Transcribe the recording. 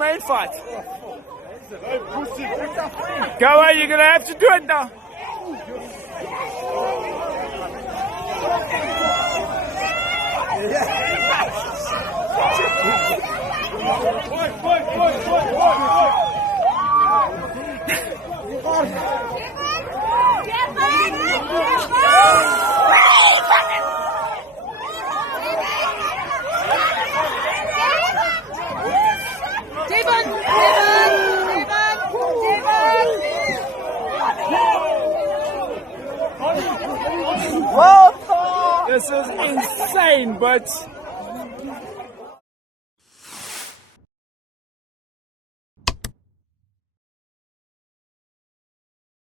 main fight. Go on, you're gonna have to do it now. This is insane, but